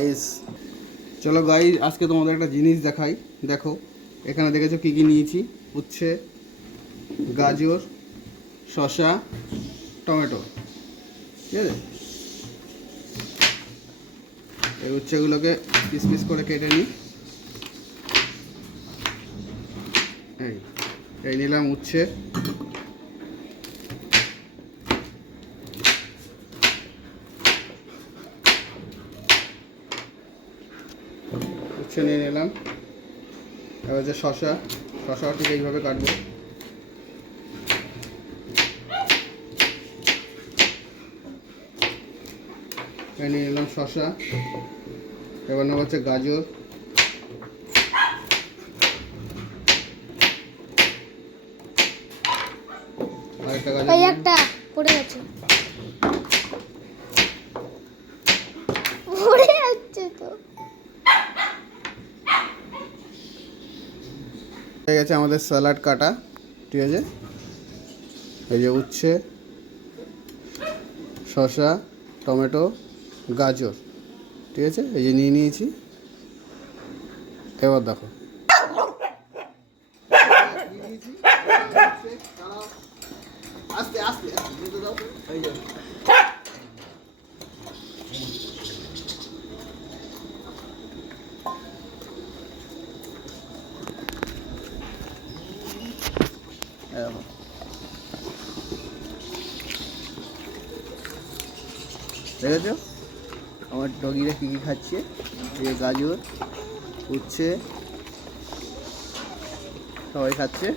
Guys, চলো guys আজকে তোমাদের একটা জিনিস দেখাই। দেখো এখানে দেখেছো কি কি নিয়েছি। উচ্ছে, গাজর, শসা, টমেটো। ঠিক আছে, এই উচ্ছেগুলোকে পিস পিস করে কেটে নিই। এই নিলাম উচ্ছে। উচ্ছে নিয়ে নিলাম। এবার হচ্ছে শসাও ঠিক এইভাবে কাটবো। নিয়ে নিলাম শসা। এবার নেবো হচ্ছে গাজর। আরেকটা গাজর একটা পড়ে গেছে, পড়ে যাচ্ছে তো। হয়ে গেছে আমাদের স্যালাড কাটা। ঠিক আছে, এই যে উচ্ছে, শসা, টমেটো, গাজর। ঠিক আছে, এই যে নিয়ে নিয়েছি। এবার দেখো আস্তে আস্তে এই যে দেখেছো আমার ডগিরা কী কী খাচ্ছে। এই যে গাজর, উচ্ছে সবাই খাচ্ছে।